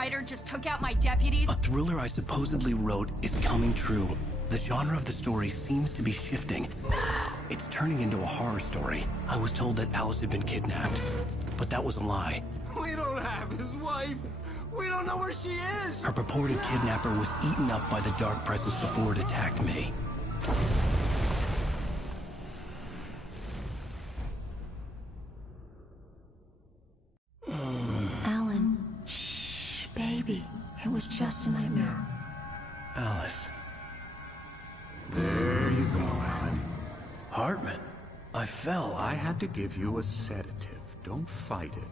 writer just took out my deputies? A thriller I supposedly wrote is coming true. The genre of the story seems to be shifting. It's turning into a horror story. I was told that Alice had been kidnapped, but that was a lie. We don't have his wife. We don't know where she is. Her purported kidnapper was eaten up by the dark presence before it attacked me. Alan, shh, baby. It was just a nightmare. Alice. There you go, Alan. Hartman, I fell. I had to give you a sedative. Don't fight it.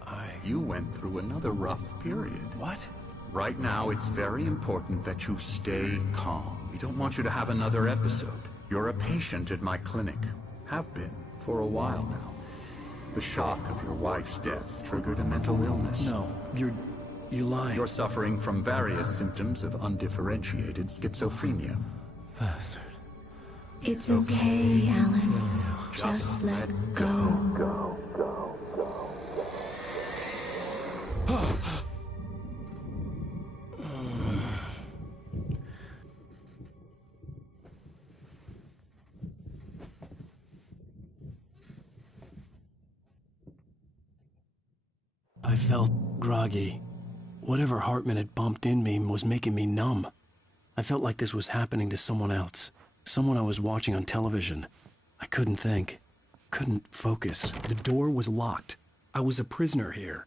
You went through another rough period. What? Right now, it's very important that you stay calm. We don't want you to have another episode. You're a patient at my clinic. Have been for a while now. The shock of your wife's death triggered a mental illness. No, you're lying. You're suffering from various symptoms of undifferentiated schizophrenia. Bastard. It's okay, Alan. Just let go. I felt groggy. Whatever Hartman had bumped in me was making me numb. I felt like this was happening to someone else. Someone I was watching on television. I couldn't think. Couldn't focus. The door was locked. I was a prisoner here.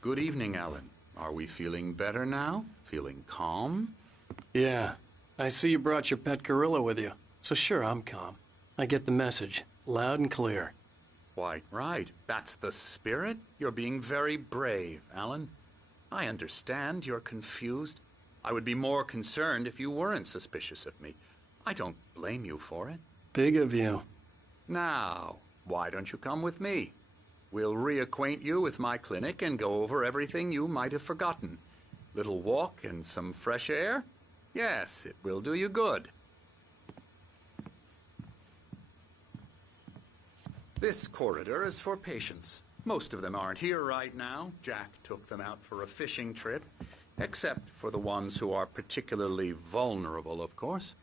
Good evening, Alan. Are we feeling better now? Feeling calm? Yeah. I see you brought your pet gorilla with you. So sure, I'm calm. I get the message. Loud and clear. Why, right. That's the spirit. You're being very brave, Alan. I understand you're confused. I would be more concerned if you weren't suspicious of me. I don't blame you for it. Big of you. Now, why don't you come with me? We'll reacquaint you with my clinic and go over everything you might have forgotten. Little walk and some fresh air? Yes, it will do you good. This corridor is for patients. Most of them aren't here right now. Jack took them out for a fishing trip, except for the ones who are particularly vulnerable, of course.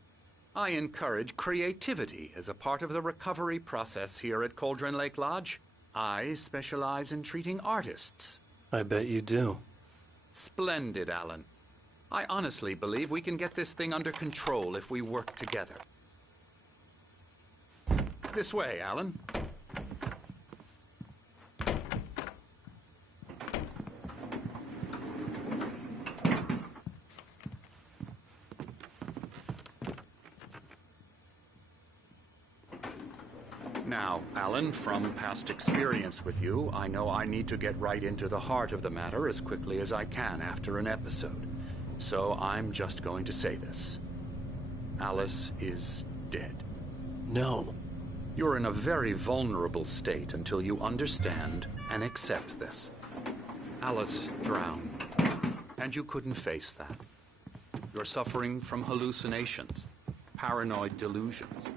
I encourage creativity as a part of the recovery process here at Cauldron Lake Lodge. I specialize in treating artists. I bet you do. Splendid, Alan. I honestly believe we can get this thing under control if we work together. This way, Alan. Now, Alan, from past experience with you, I know I need to get right into the heart of the matter as quickly as I can after an episode. So I'm just going to say this. Alice is dead. No. You're in a very vulnerable state until you understand and accept this. Alice drowned, and you couldn't face that. You're suffering from hallucinations, paranoid delusions,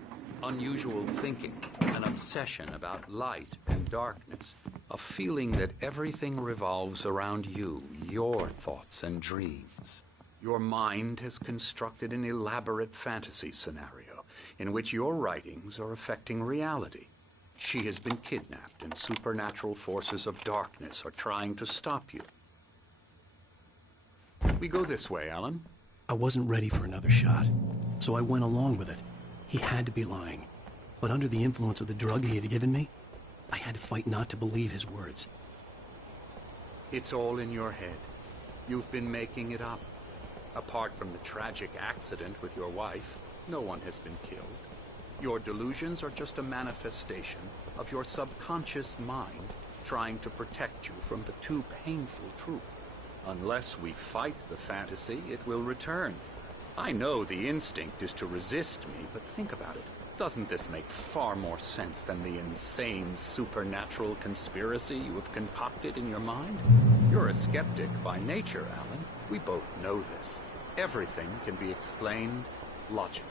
unusual thinking, an obsession about light and darkness, a feeling that everything revolves around you, your thoughts and dreams. Your mind has constructed an elaborate fantasy scenario in which your writings are affecting reality. She has been kidnapped and supernatural forces of darkness are trying to stop you. We go this way, Alan. I wasn't ready for another shot, so I went along with it. He had to be lying. But under the influence of the drug he had given me, I had to fight not to believe his words. It's all in your head. You've been making it up. Apart from the tragic accident with your wife, no one has been killed. Your delusions are just a manifestation of your subconscious mind trying to protect you from the too painful truth. Unless we fight the fantasy, it will return. I know the instinct is to resist me, but think about it. Doesn't this make far more sense than the insane supernatural conspiracy you have concocted in your mind? You're a skeptic by nature, Alan. We both know this. Everything can be explained logically.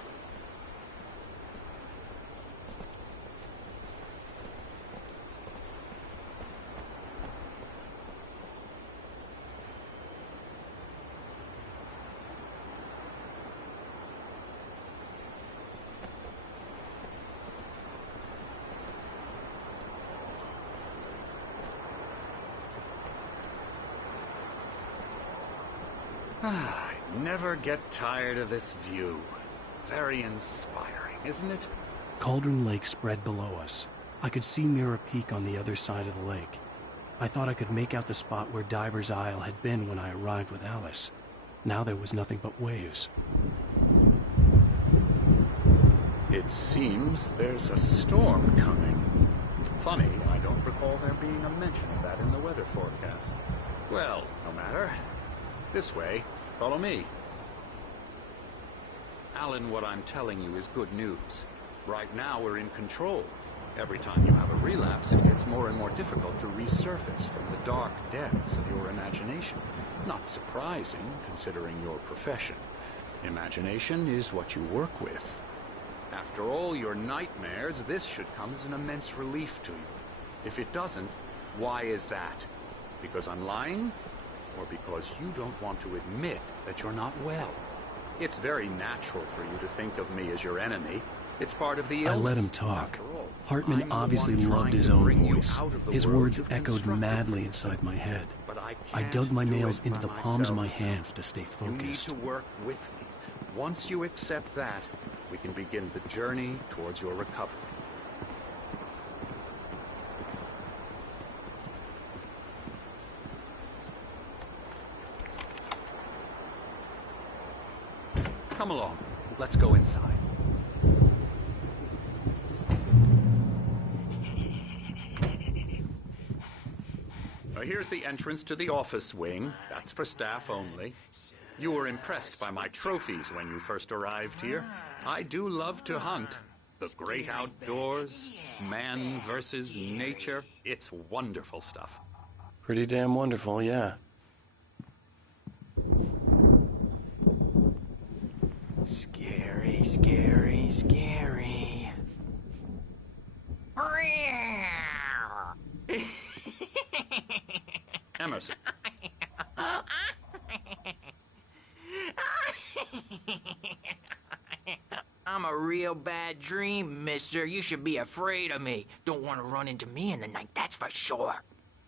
I never get tired of this view. Very inspiring, isn't it? Cauldron Lake spread below us. I could see Mirror Peak on the other side of the lake. I thought I could make out the spot where Diver's Isle had been when I arrived with Alice. Now there was nothing but waves. It seems there's a storm coming. Funny, I don't recall there being a mention of that in the weather forecast. Well, no matter. This way. Follow me. Alan, what I'm telling you is good news. Right now we're in control. Every time you have a relapse, it gets more and more difficult to resurface from the dark depths of your imagination. Not surprising, considering your profession. Imagination is what you work with. After all your nightmares, this should come as an immense relief to you. If it doesn't, why is that? Because I'm lying? Or because you don't want to admit that you're not well? It's very natural for you to think of me as your enemy. It's part of the illness. I let him talk. Hartman obviously loved his own voice. His words echoed madly inside my head. I dug my nails into the palms of my hands to stay focused. You need to work with me. Once you accept that, we can begin the journey towards your recovery. Come along. Let's go inside. Now, here's the entrance to the office wing. That's for staff only. You were impressed by my trophies when you first arrived here. I do love to hunt. The great outdoors, man versus nature. It's wonderful stuff. Pretty damn wonderful, yeah. Scary, scary, scary. Emerson. I'm a real bad dream, mister. You should be afraid of me. Don't want to run into me in the night, that's for sure.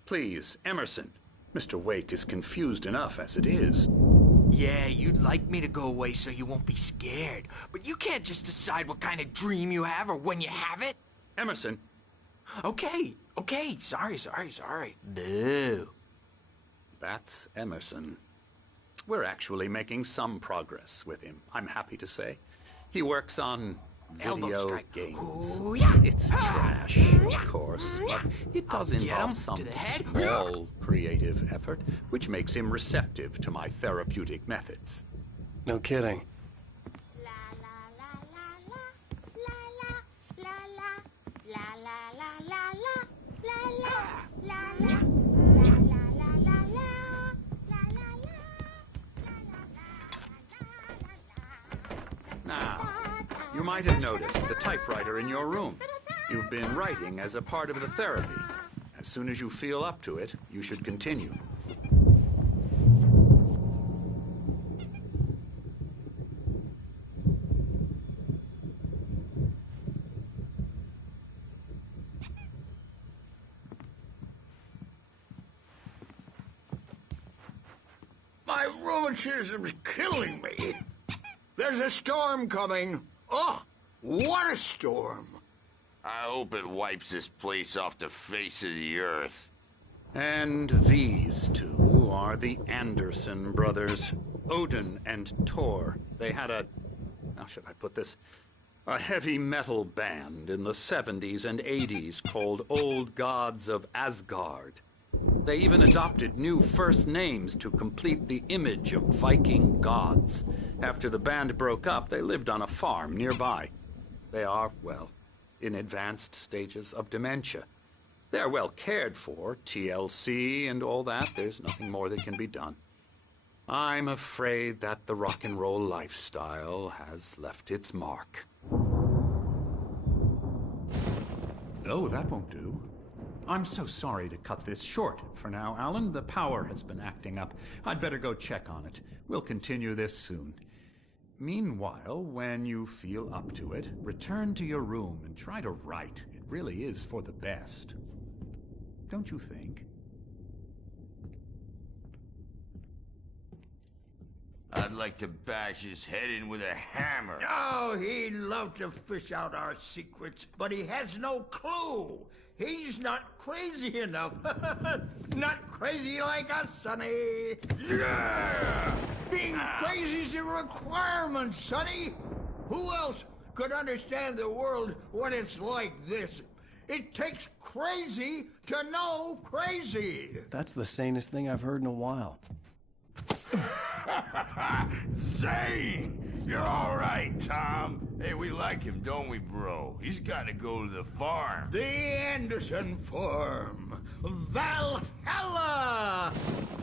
Please, Emerson. Mr. Wake is confused enough as it is. Yeah, you'd like me to go away so you won't be scared. But you can't just decide what kind of dream you have or when you have it. Emerson. Okay. Sorry. Boo. That's Emerson. We're actually making some progress with him, I'm happy to say. He works on video games. Ooh, yeah. It's trash, of course, but it does involve some small creative effort, which makes him receptive to my therapeutic methods. No kidding. Now, you might have noticed the typewriter in your room. You've been writing as a part of the therapy. As soon as you feel up to it, you should continue. My rheumatism's killing me. There's a storm coming. Oh, what a storm. I hope it wipes this place off the face of the earth. And these two are the Anderson brothers, Odin and Thor. They had how should I put this? A heavy metal band in the 70s and 80s called Old Gods of Asgard. They even adopted new first names to complete the image of Viking gods. After the band broke up, they lived on a farm nearby. They are, well, in advanced stages of dementia. They're well cared for, TLC and all that. There's nothing more that can be done. I'm afraid that the rock and roll lifestyle has left its mark. Oh, that won't do. I'm so sorry to cut this short for now, Alan. The power has been acting up. I'd better go check on it. We'll continue this soon. Meanwhile, when you feel up to it, return to your room and try to write. It really is for the best. Don't you think? I'd like to bash his head in with a hammer. Oh, he'd love to fish out our secrets, but he has no clue. He's not crazy enough. Not crazy like us, Sonny. Yeah! Being crazy's a requirement, Sonny. Who else could understand the world when it's like this? It takes crazy to know crazy. That's the sanest thing I've heard in a while. Zane! You're all right, Tom. Hey, we like him, don't we, bro? He's got to go to the farm. The Anderson Farm. Valhalla!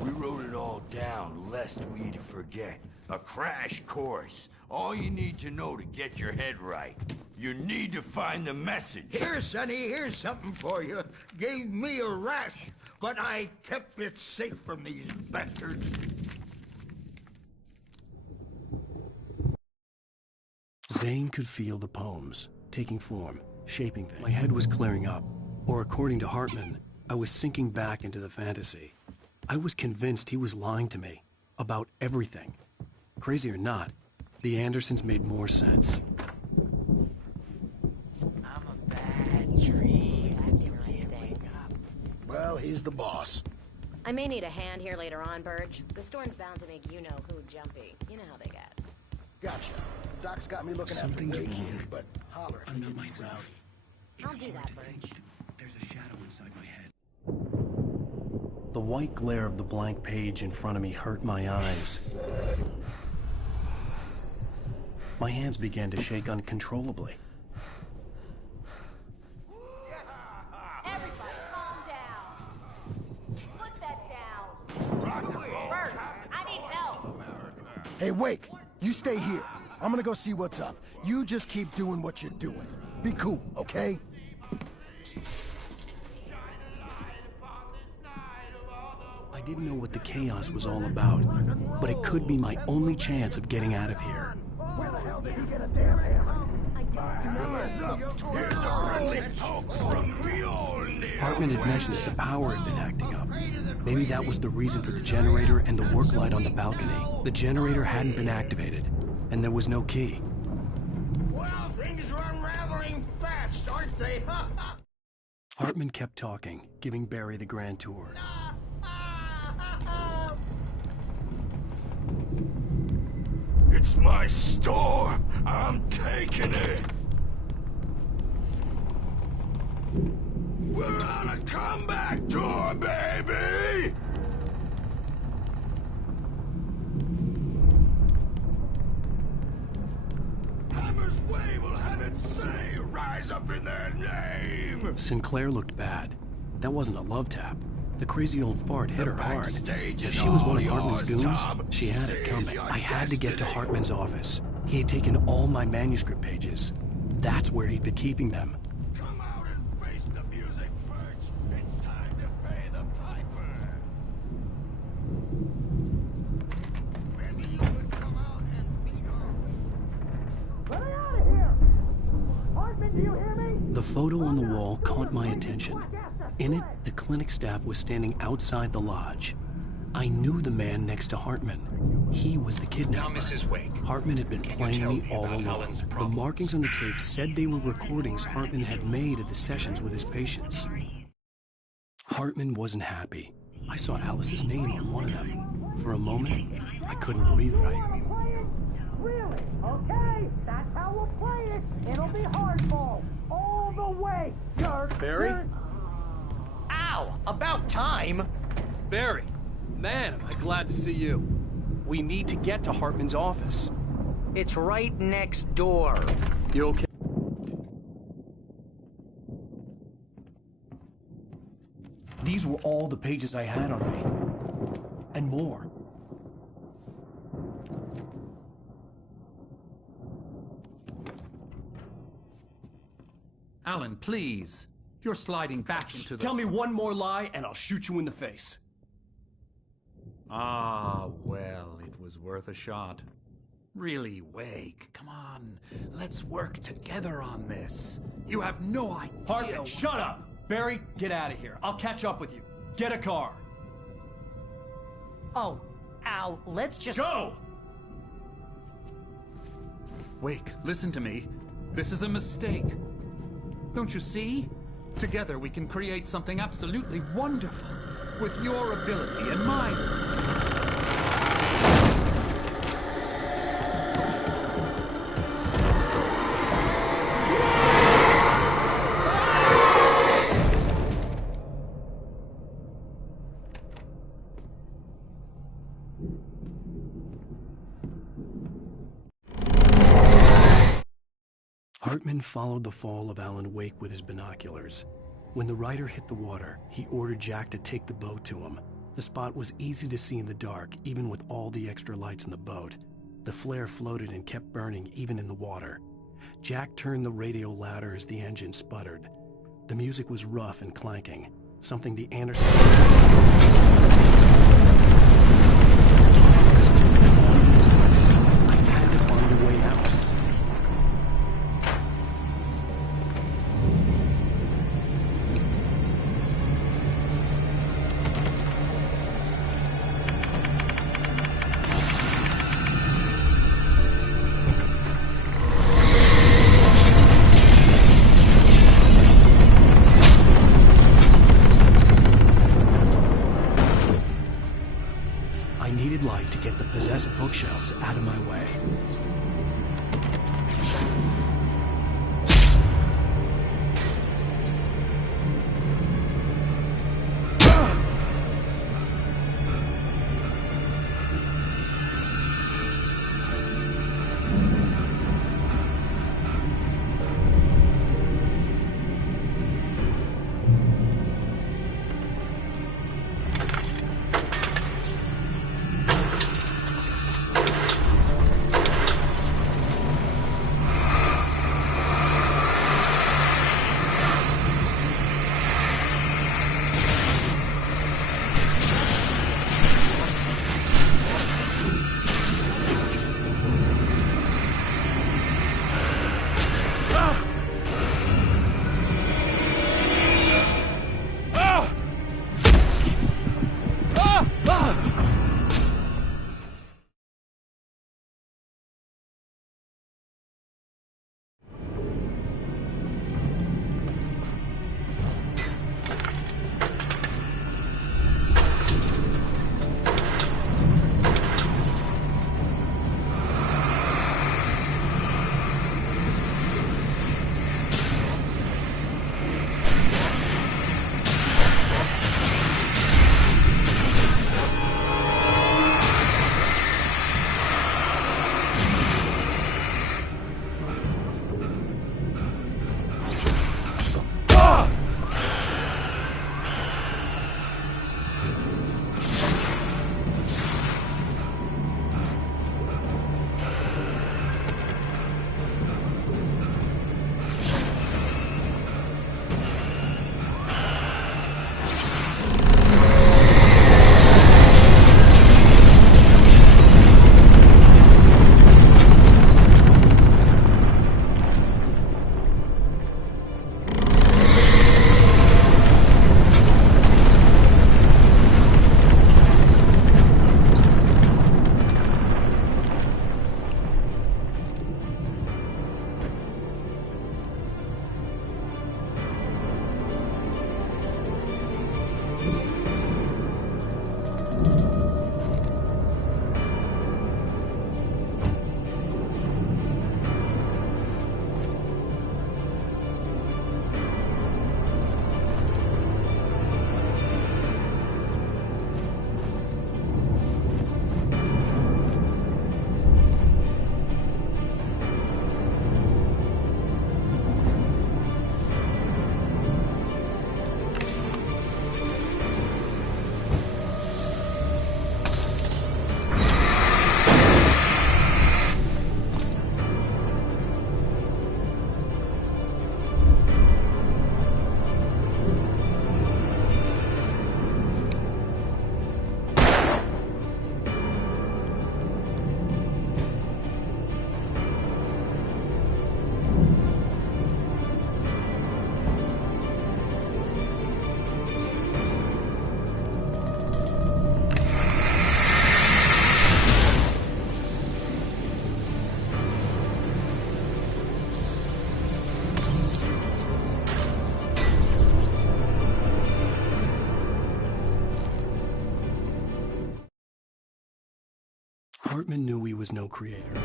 We wrote it all down, lest we forget. A crash course. All you need to know to get your head right. You need to find the message. Here, Sonny, here's something for you. Gave me a rash, but I kept it safe from these bastards. Zane could feel the poems, taking form, shaping things. My head was clearing up, or according to Hartman, I was sinking back into the fantasy. I was convinced he was lying to me, about everything. Crazy or not, the Andersons made more sense. I'm a bad tree. You can't wake up. Well, he's the boss. I may need a hand here later on, Burge. The storm's bound to make you-know-who jumpy. You know how they get. Gotcha. The doc's got me looking after Wake here, but holler if he gets rowdy. I'll do that, Burge. There's a shadow inside my head. The white glare of the blank page in front of me hurt my eyes. My hands began to shake uncontrollably. Everybody, calm down. Put that down. Burge, I need help. Hey, Wake, you stay here. I'm gonna go see what's up. You just keep doing what you're doing. Be cool, okay? I didn't know what the chaos was all about, but it could be my only chance of getting out of here. Where the hell did he get a damn hammer? Here's a friendly poke from Mjolnir. Hartman had mentioned that the power had been acting up. Maybe that was the reason for the generator and the work light on the balcony. The generator hadn't been activated, and there was no key. Well, things are unraveling fast, aren't they? Hartman kept talking, giving Barry the grand tour. It's my storm. I'm taking it. We're on a comeback tour, baby! Hammer's Way will have its say. Rise up in their name. Sinclair looked bad. That wasn't a love tap. The crazy old fart hit her hard. backstage If is she was one of all Hartman's yours, goons, Tom. she had it Seize coming. your I had to get to destiny. Hartman's office. He had taken all my manuscript pages. That's where he'd been keeping them. Come out and face the music, Birch. It's time to pay the piper. Maybe you could come out and beat her. Let me out of here! Hartman, do you hear me? The photo on the wall caught my attention. In it, the clinic staff was standing outside the lodge. I knew the man next to Hartman. He was the kidnapper. Now, Mrs. Wake, Hartman had been playing tell me me all about along. Helen's The problems? markings on the tape said they were recordings Hartman had made at the sessions with his patients. Hartman wasn't happy. I saw Alice's name on one of them. For a moment, I couldn't breathe right. Really? Okay, that's how we'll play it. It'll be hardball. All the way, jerk. Barry? Ow! About time! Barry, man, am I glad to see you. We need to get to Hartman's office. It's right next door. You okay? These were all the pages I had on me. And more. Alan, please. You're sliding back into the... Tell me one more lie and I'll shoot you in the face. Ah, well, it was worth a shot. Really, Wake, come on. Let's work together on this. You have no idea... Hartman, shut up! Barry, get out of here. I'll catch up with you. Get a car. Oh, Al, let's just... Go! Wake, listen to me. This is a mistake. Don't you see? Together we can create something absolutely wonderful. With your ability and mine. Hartman followed the fall of Alan Wake with his binoculars. When the rider hit the water, he ordered Jack to take the boat to him. The spot was easy to see in the dark, even with all the extra lights in the boat. The flare floated and kept burning even in the water. Jack turned the radio louder as the engine sputtered. The music was rough and clanking, something the Anderson... I had to find a way out. Hartman knew he was no creator.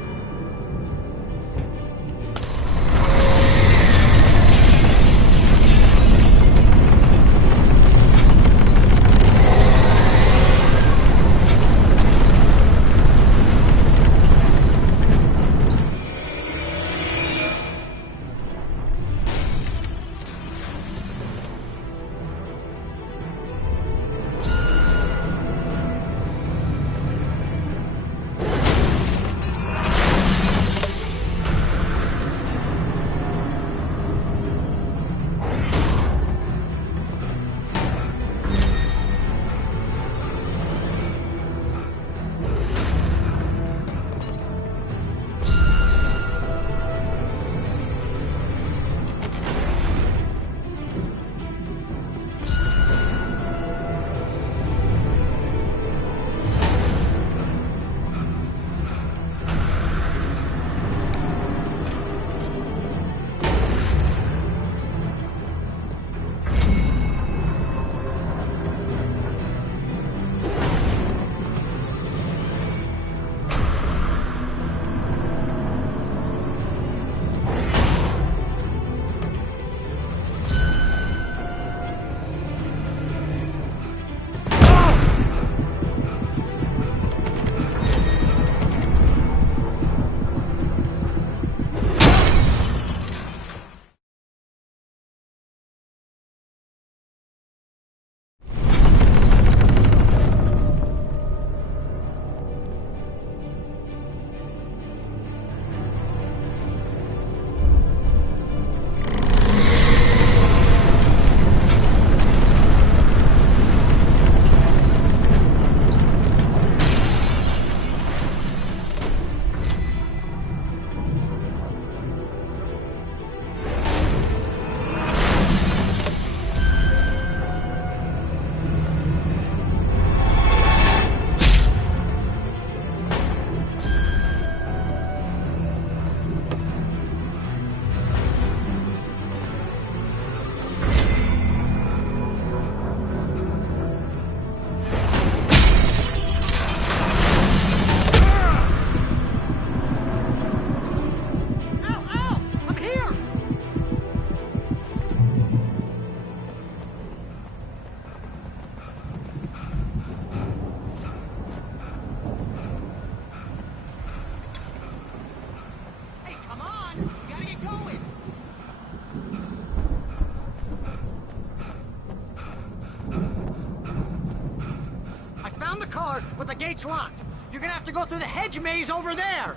But the gate's locked. You're gonna have to go through the hedge maze over there.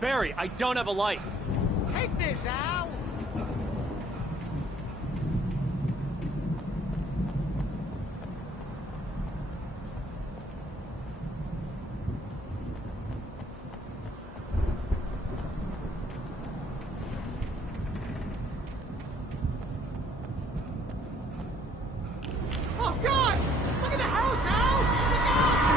Barry, I don't have a light. Take this, Al. Oh, God! Look at the house, Al! Look out!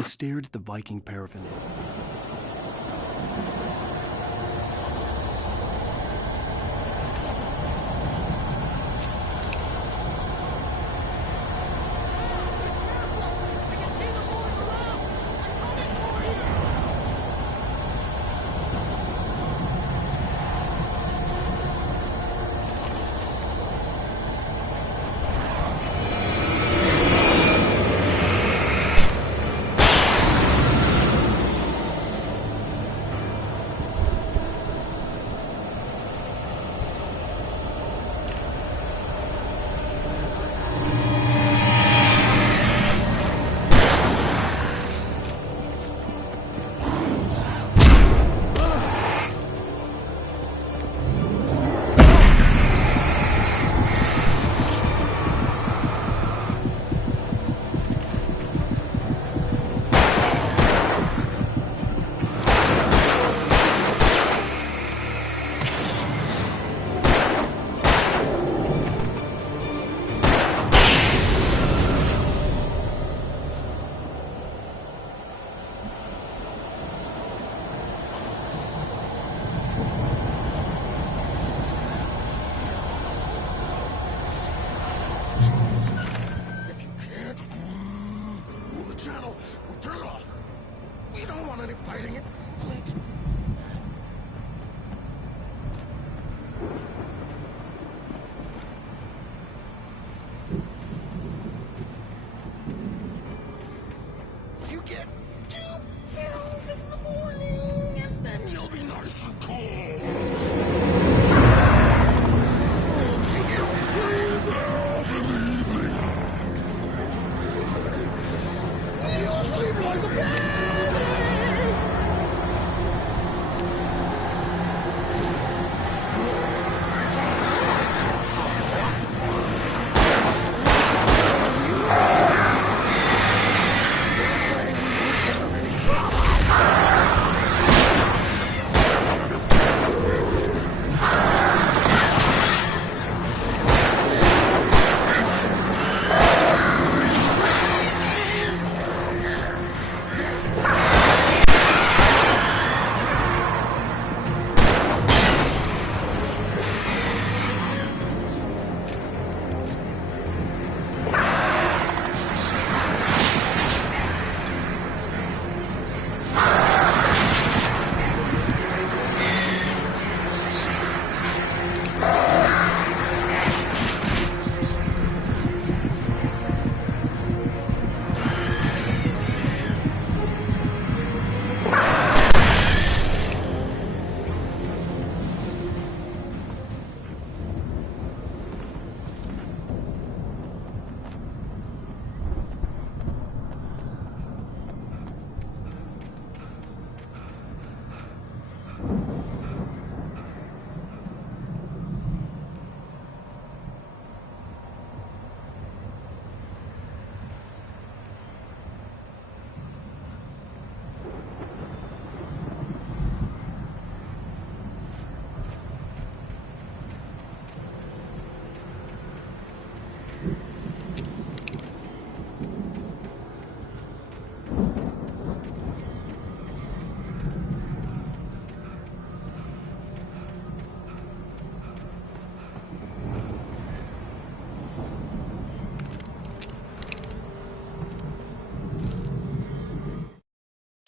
I stared at the Viking paraphernalia.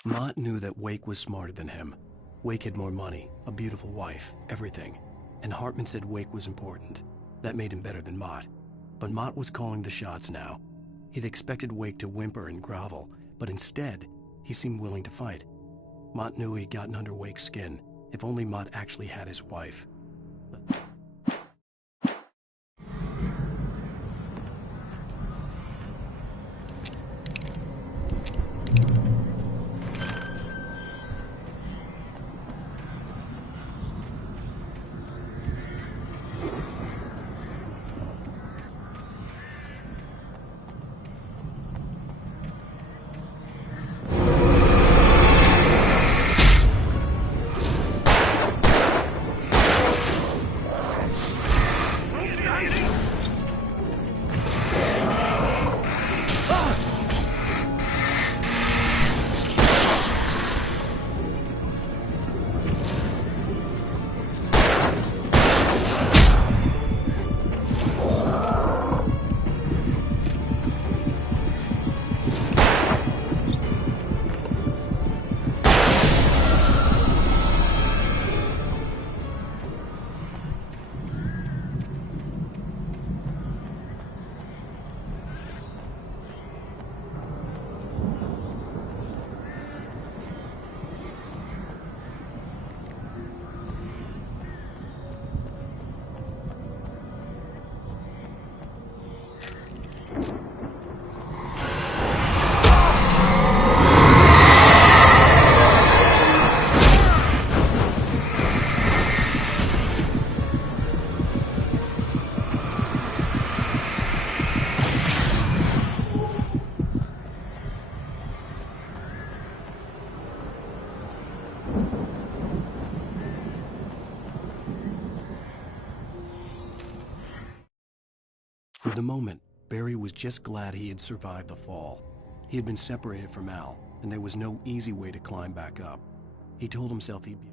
Mott knew that Wake was smarter than him. Wake had more money, a beautiful wife, everything. And Hartman said Wake was important. That made him better than Mott. But Mott was calling the shots now. He'd expected Wake to whimper and grovel, but instead, he seemed willing to fight. Mott knew he'd gotten under Wake's skin. If only Mott actually had his wife. For the moment, Barry was just glad he had survived the fall. He had been separated from Al, and there was no easy way to climb back up. He told himself he'd be...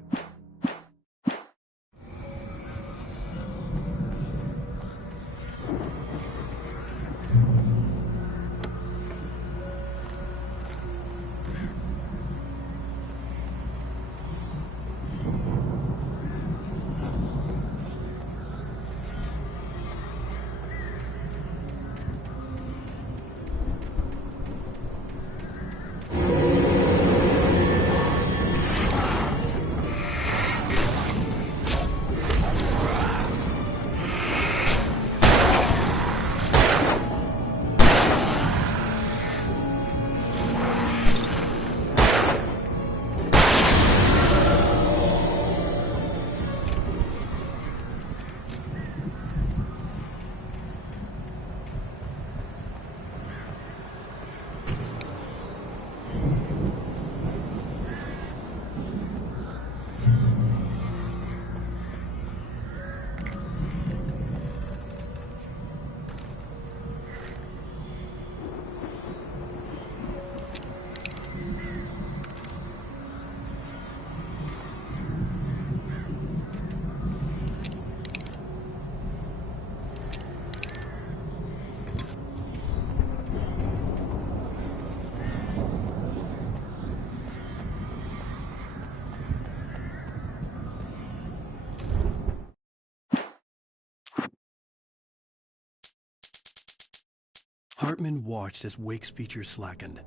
Hartman watched as Wake's features slackened.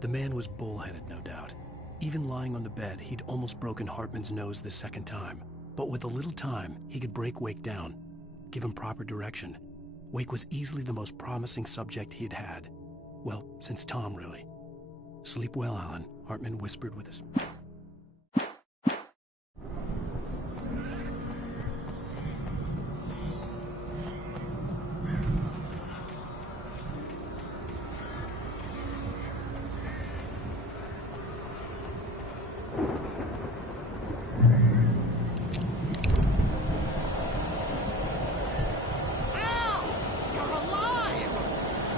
The man was bullheaded, no doubt. Even lying on the bed, he'd almost broken Hartman's nose the second time. But with a little time, he could break Wake down, give him proper direction. Wake was easily the most promising subject he'd had. Well, since Tom, really. Sleep well, Alan, Hartman whispered with a smile.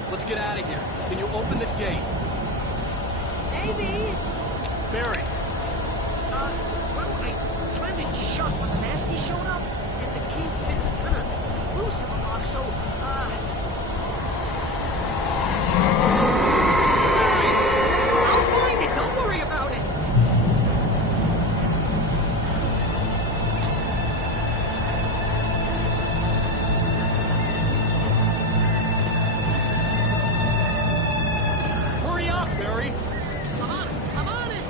Let's get out of here. Can you open this gate? Maybe. Barry. Well, I slammed it shut when the nasty showed up, and the key fits kind of loose in the lock, so, I'll find it, don't worry about it! Hurry up, Barry! I'm on it!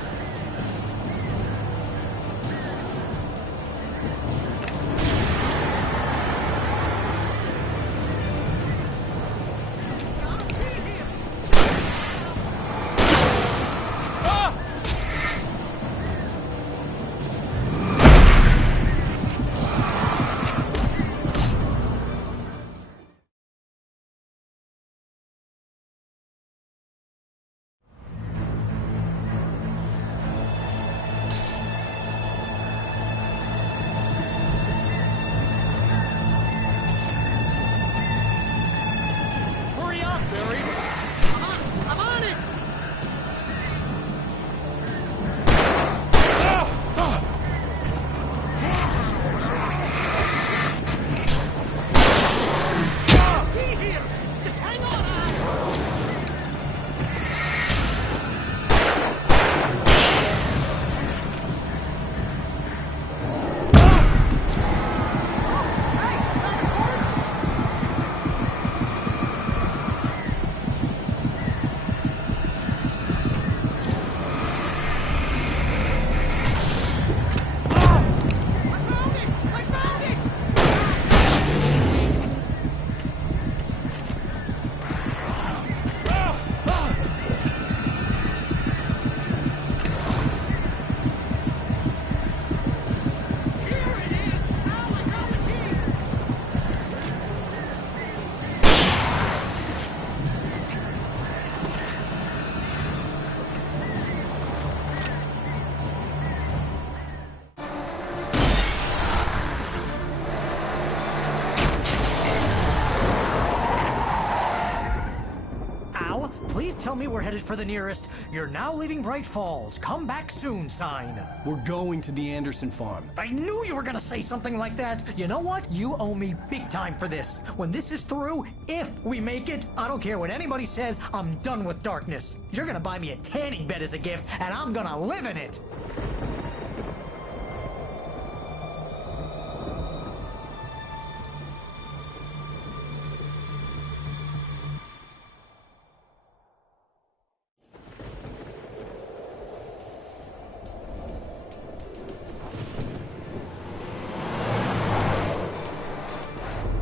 tell me we're headed for the nearest "You're now leaving Bright Falls. Come back soon" sign. We're going to the Anderson farm. I knew you were gonna say something like that. You know what? You owe me big time for this. When this is through, if we make it, I don't care what anybody says, I'm done with darkness. You're gonna buy me a tanning bed as a gift, and I'm gonna live in it.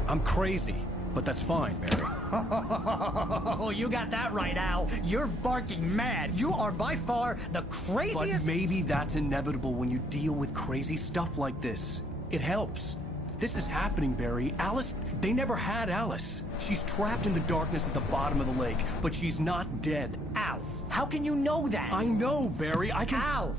I'm crazy, but that's fine, Barry. Oh, you got that right, Al. You're barking mad. You are by far the craziest... But maybe that's inevitable when you deal with crazy stuff like this. It helps. This is happening, Barry. Alice, they never had Alice. She's trapped in the darkness at the bottom of the lake, but she's not dead. Al, how can you know that? I know, Barry. I can... Al,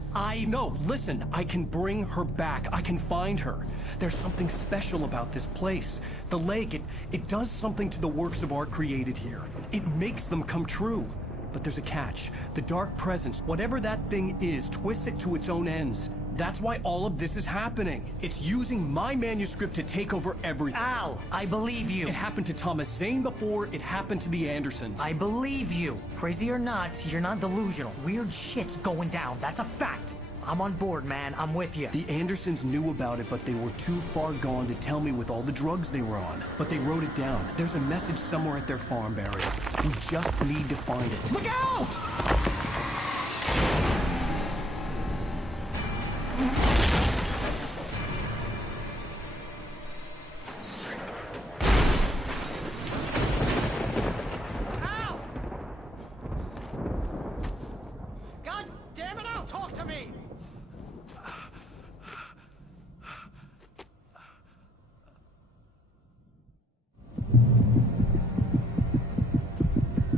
No, listen. I can bring her back. I can find her. There's something special about this place. The lake, it does something to the works of art created here. It makes them come true. But there's a catch. The dark presence, whatever that thing is, twists it to its own ends. That's why all of this is happening. It's using my manuscript to take over everything. Al, I believe you. It happened to Thomas Zane before, it happened to the Andersons. I believe you. Crazy or not, you're not delusional. Weird shit's going down. That's a fact. I'm on board, man. I'm with you. The Andersons knew about it, but they were too far gone to tell me with all the drugs they were on. But they wrote it down. There's a message somewhere at their farm, Barry. We just need to find it. Look out! Al! God damn it, Al, talk to me!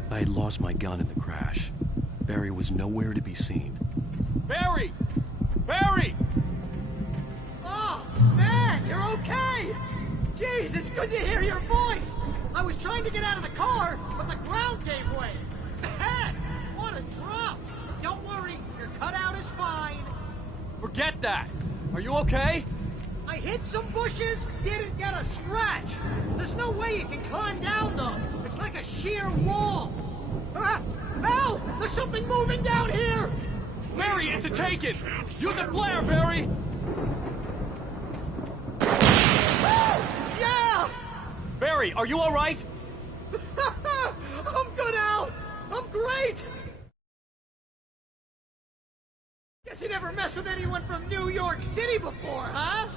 I had lost my gun in the crash. Barry was nowhere to be seen. Barry! Barry! Oh, man, you're okay! Jeez, it's good to hear your voice! I was trying to get out of the car, but the ground gave way. Man, what a drop! Don't worry, your cutout is fine. Forget that! Are you okay? I hit some bushes, didn't get a scratch. There's no way you can climb down, though. It's like a sheer wall. Ah! Al! There's something moving down here! Barry, it's a taken! Use a flare, Barry! Yeah! Barry, are you alright? I'm good, Al! I'm great! Guess you never messed with anyone from New York City before, huh?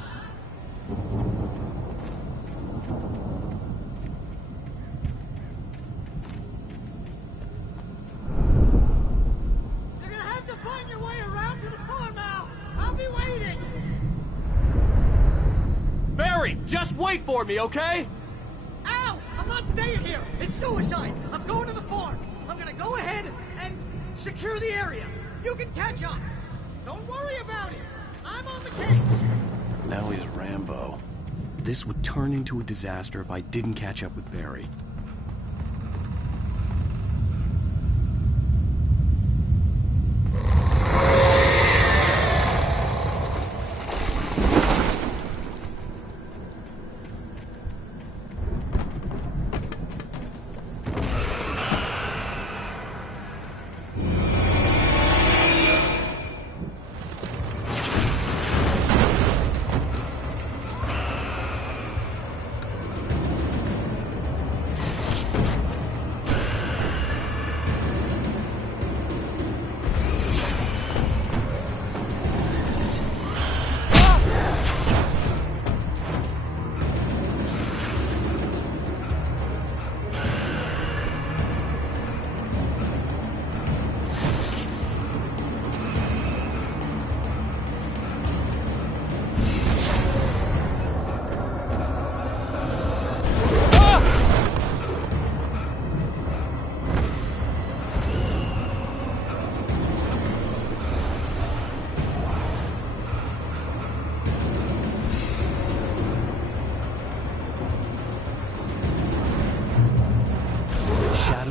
You're gonna have to find your way around to the farm, Al! I'll be waiting! Barry, just wait for me, okay? Al! I'm not staying here! It's suicide! I'm going to the farm! I'm gonna go ahead and secure the area! You can catch up! Don't worry about it! I'm on the case! Now he's Rambo. This would turn into a disaster if I didn't catch up with Barry.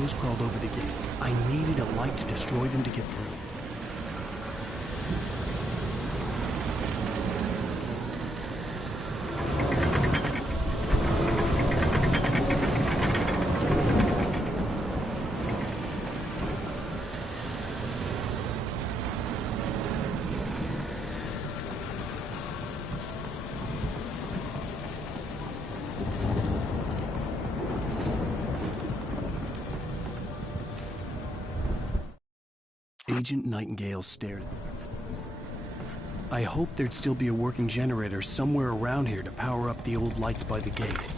things crawled over the gate. I needed a light to destroy them to get through. Agent Nightingale stared. I hoped there'd still be a working generator somewhere around here to power up the old lights by the gate.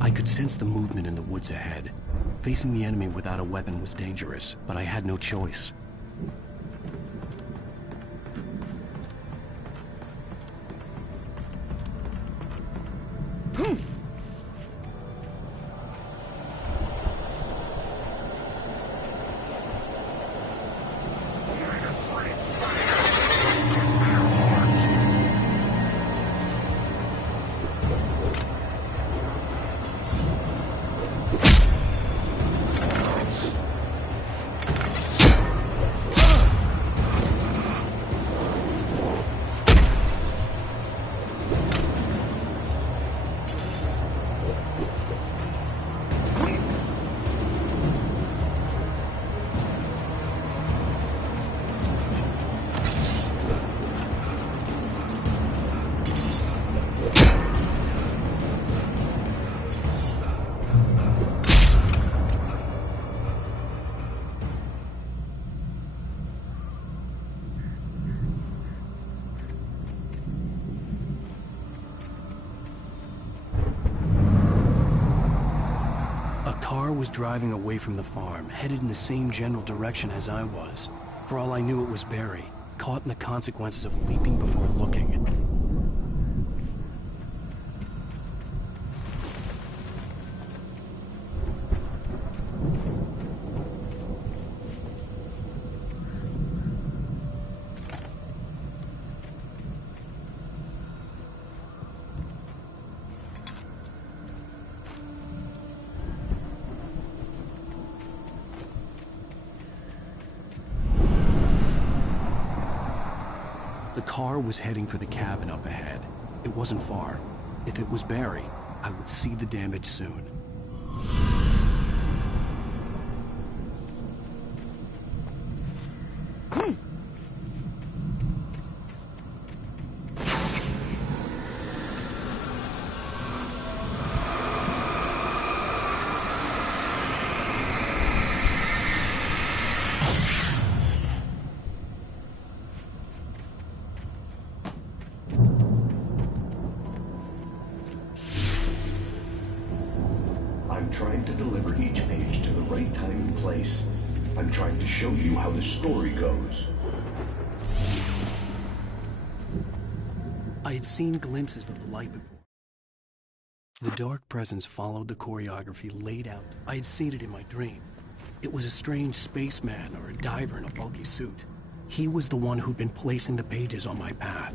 I could sense the movement in the woods ahead. Facing the enemy without a weapon was dangerous, but I had no choice. Was driving away from the farm, headed in the same general direction as I was. For all I knew, it was Barry, caught in the consequences of leaping before looking. The car was heading for the cabin up ahead. It wasn't far. If it was Barry, I would see the damage soon. I'm trying to deliver each page to the right time and place. I'm trying to show you how the story goes. I had seen glimpses of the light before. The dark presence followed the choreography laid out. I had seen it in my dream. It was a strange spaceman or a diver in a bulky suit. He was the one who'd been placing the pages on my path.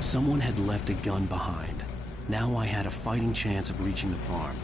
Someone had left a gun behind. Now I had a fighting chance of reaching the farm.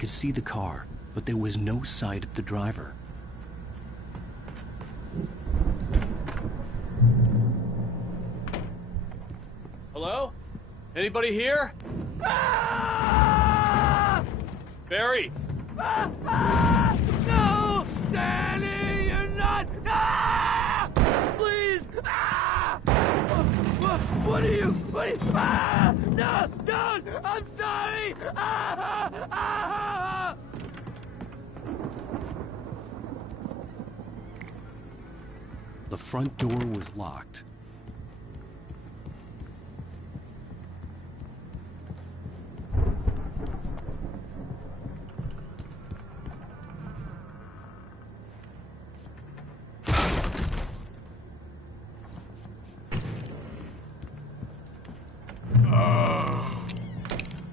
could see the car, but there was no sight of the driver. Hello? Anybody here? Barry! No! Danny, you're not! Please! What are you? No! Don't! I'm sorry! The front door was locked.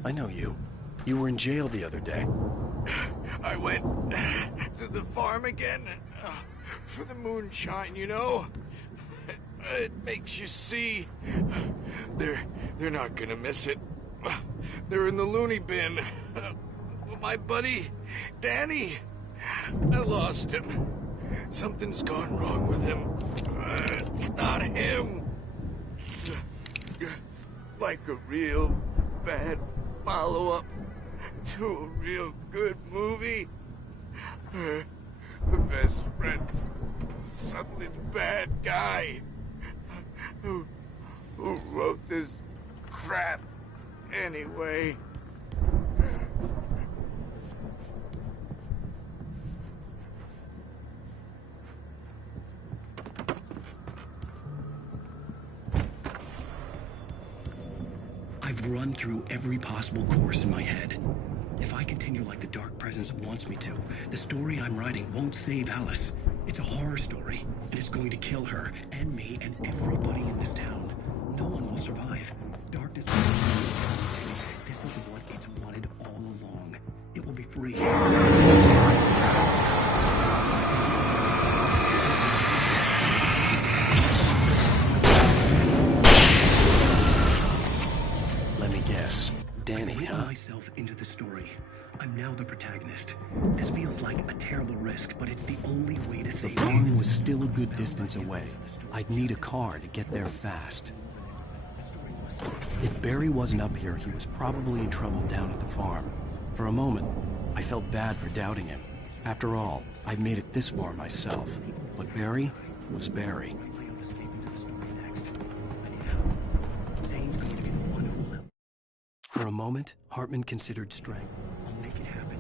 I know you. You were in jail the other day. I went to the farm again for the moonshine, you know? It makes you see. They're not gonna miss it. They're in the loony bin. My buddy, Danny, I lost him. Something's gone wrong with him. It's not him. Like a real bad follow-up to a real good movie. Her best friend's suddenly the bad guy who wrote this crap anyway. I've run through every possible course in my head. If I continue like the Dark Presence wants me to, the story I'm writing won't save Alice. It's a horror story, and it's going to kill her, and me, and everybody in this town. No one will survive. Darkness... This is what it's wanted all along. It will be free. Let me guess. Danny, huh? Myself into the story. I'm now the protagonist. This feels like a terrible risk, but it's the only way to save. The farm was still a good distance away. I'd need a car to get there fast. If Barry wasn't up here, he was probably in trouble down at the farm. For a moment, I felt bad for doubting him. After all, I'd made it this far myself. But Barry was Barry. For a moment, Hartman considered strength. I'll make it happen.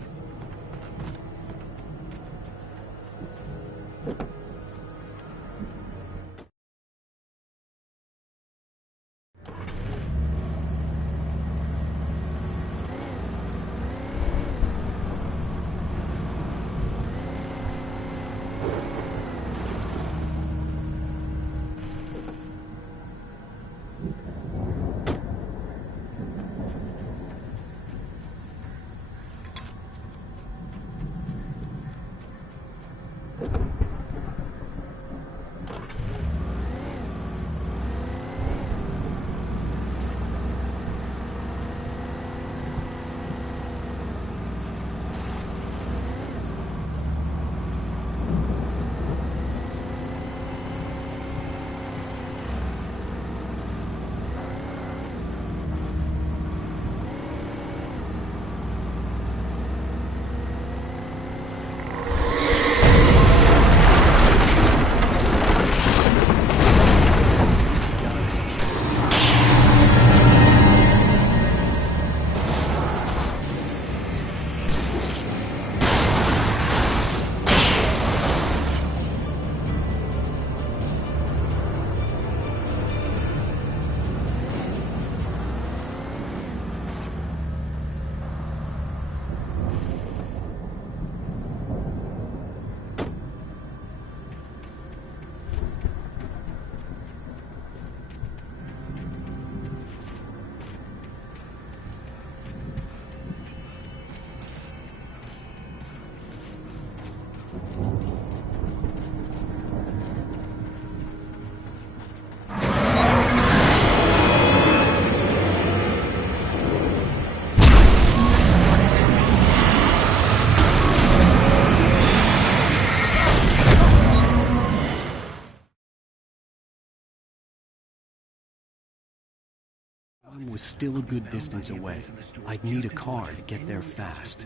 room was still a good distance away. I'd need a car to get there fast.